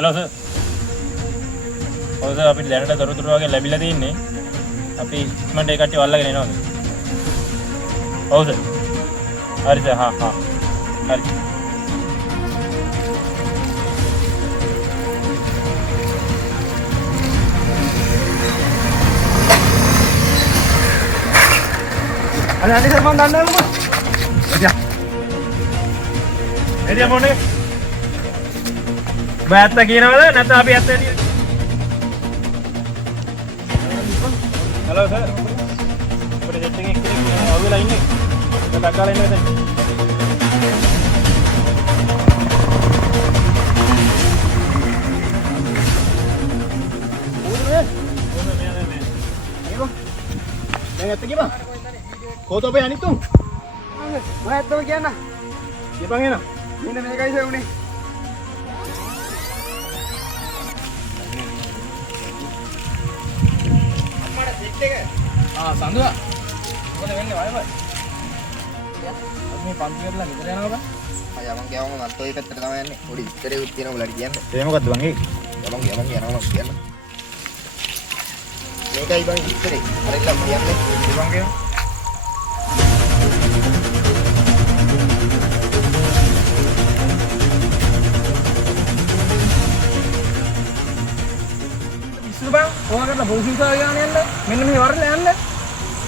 Hello sir. ඔව් sir අපිට දැනට තොරතුරු වගේ ලැබිලා තින්නේ. අපි ඉක්මනට ඒ කට්ටිය වල්ලාගෙන එනවා. ඔව් සර්. හරි සර්. හා. හරි. අනේ සර් මම දන්නේ නැහැ මොකද? එදියා මොනේ? බෑත්ත කියනවද නැත්නම් අපි ඇත්ත එන්නේ? Hello sir. අපේ සෙට් එකේ කෙනෙක් අවුලා ඉන්නේ. මම බැක්කාලා ඉන්නේ මෙතන. ඕනේ මේ. අයියෝ. දැන් ඇත්ත කියපන්. කොහොමද ඔබ අනිත් උන්? මම ඇත්තම කියන්න. කියපන් එන. මෙන්න මේකයි සර් උනේ. සඳුවා මොකද වෙන්නේ වයබයි මේ පන්ති කරලා ගෙදර යනවා බං අය මං කියවම මත් ඔය පැත්තට තමයි යන්නේ පොඩි ඉස්තරෙකුත් තියෙනවා උඹලට කියන්න ඒ මොකද්ද බං ඒ යමන් යනවා මං කියන්න මේකයි බං ඉස්තරේ අර ඉල්ලම් කියන්නේ ඒ බං කියනවා ඉස්සර බං ඕවා කරලා පොලිසිය ගාන යන්න මෙන්න මේ වරල යන්න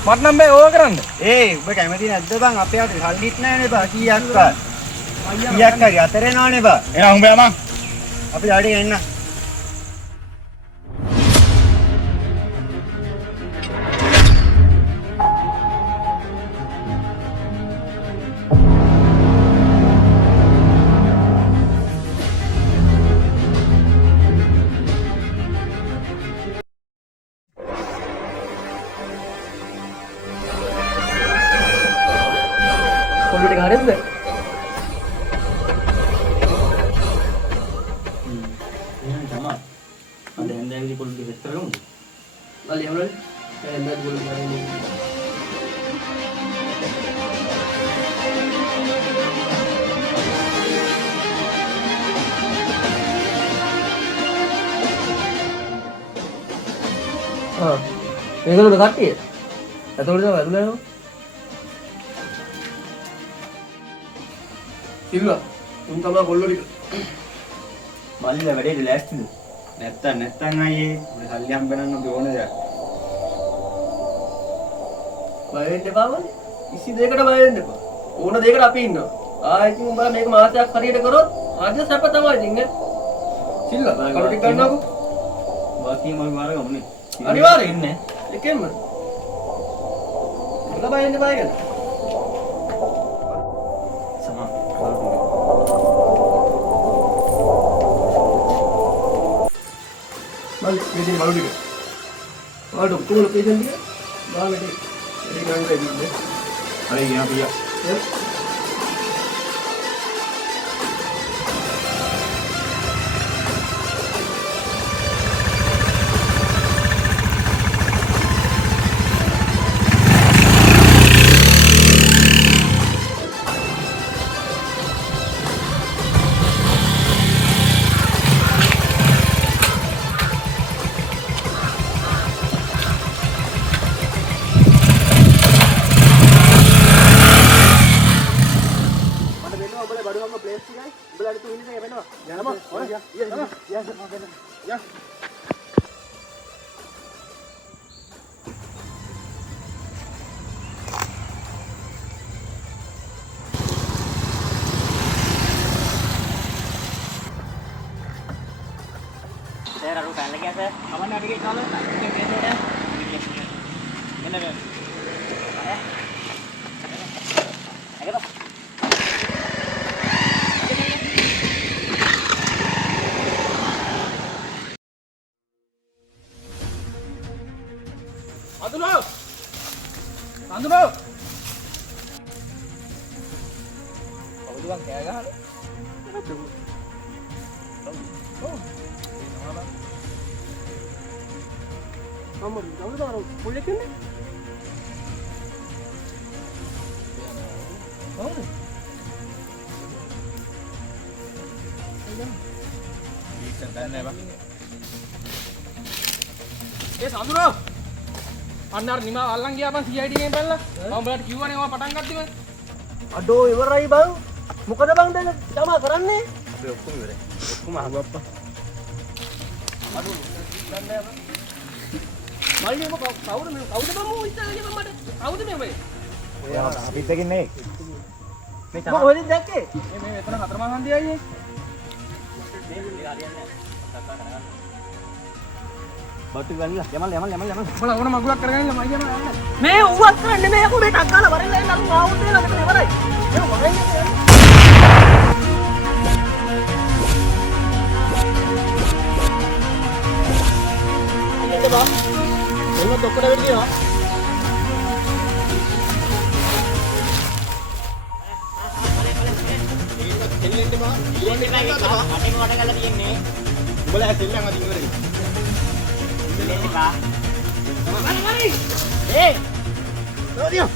මට නම් බෑ ඕවා කරන්න ඒ ඔබ කැමති නැද්ද බං අපේ අත සල්ලිත් නැහැනේ බා කීයක්වත්. කීයක් හරි අතර එනවනේ බා. එනවා උඹ යමන් අපි ඩාඩි එන්න. කොල්ලට ගහරෙද්ද? තමයි. අද හන්දෑවිලි පොඩි දෙයක් කරගමුද? මල්ලි යවලනේ. දැන් දැන් කොල්ලට ගහරෙන්නේ. මේකවල කට්ටිය. එතකොට තමයි ඇතුළේ යනවා. කිව්වා උන් තමයි කොල්ලෝ ටික. මල්ලිලා වැඩේට ලෑස්තිද? නැත්තම් අයියේ උඹ සල්ලි හම්බෙනන්න ඔබ ඕන දෙයක්. බය වෙන්න එපා මල්ලි. කිසි දෙයකට බය වෙන්න එපා. ඕන දෙයකට අපි ඉන්නවා. ඉතින් උඹලා මේක මාසයක් හරියට කරොත් ආජ්‍ය සැප තමයි ඉතින් නේ. සිල්ලා කරු ටික ගන්නකො. වාකිය මම මාරගමුනේ. අනිවාර්යෙන් ඉන්නේ. එකෙන්ම. උඹලා බය වෙන්න බය ගන්න. සමා. මල්ලි මෙතන බලු ටික. ඔයාලට ඔක්කොම ලොකේෂන් ටික දාලා වැඩි ගන්න දෙන්නේ. හරි ගියා පියා Saya raru kan lagi saya. Kapan nak pergi kalau tak pergi saya. Mana ni? Ya. Ayo tu. අඳුනෝ අඳුනෝ කවුද බං කෑ ගහන්නේ අම්මෝ කවුද අර පොල්ලෙක් ඉන්නේ? කවුද දන්නේ බා. ඒ සඳුරෝ අන්න අර නිමාව අල්ලන් ගියා බං CID එකෙන් බැලලා මම උඹලට කිව්වනේ ඔයා පටන් ගත්තේ මම අඩෝ ඉවරයි බං. මොකද බං දැන් ජමා කරන්නේ? අපි ඔක්කොම ඉවරයි. ඔක්කොම අහුවප්පා අඩෝ දන්නේ බං. මල්ලි මොකද කවුද බං මෝ ඉස්සරහට මට කවුද මේ ඔය අපිත් එක්ක ඉන්නේ මේ මම හොලින් දැක්කේ මේ මෙතන හතරමහන් හන්දියයි බටු ගන්නලා යමල් මොලා ඕන මගුලක් කරගෙන ඉන්න මයියම යන්න මේ ඌවත් කරන්නේ මේ යකෝ මේ ටක් ගාලා වරෙන් ලයින් අරු ආවුත් වෙලා මෙතන ඉවරයි මේ වරෙන් යන්නේ ඉන්න බා එන්න ඔක්කොට වෙඩි කියනවා එල්ලෙන්න බා ඉන්නේ නැහැ අටේ කොට ගාලා තියන්නේ උඹලා සෙල්ලම් අදින් ඉවරයි ඉන්නේ බා මරි ඒ දෝදියෝ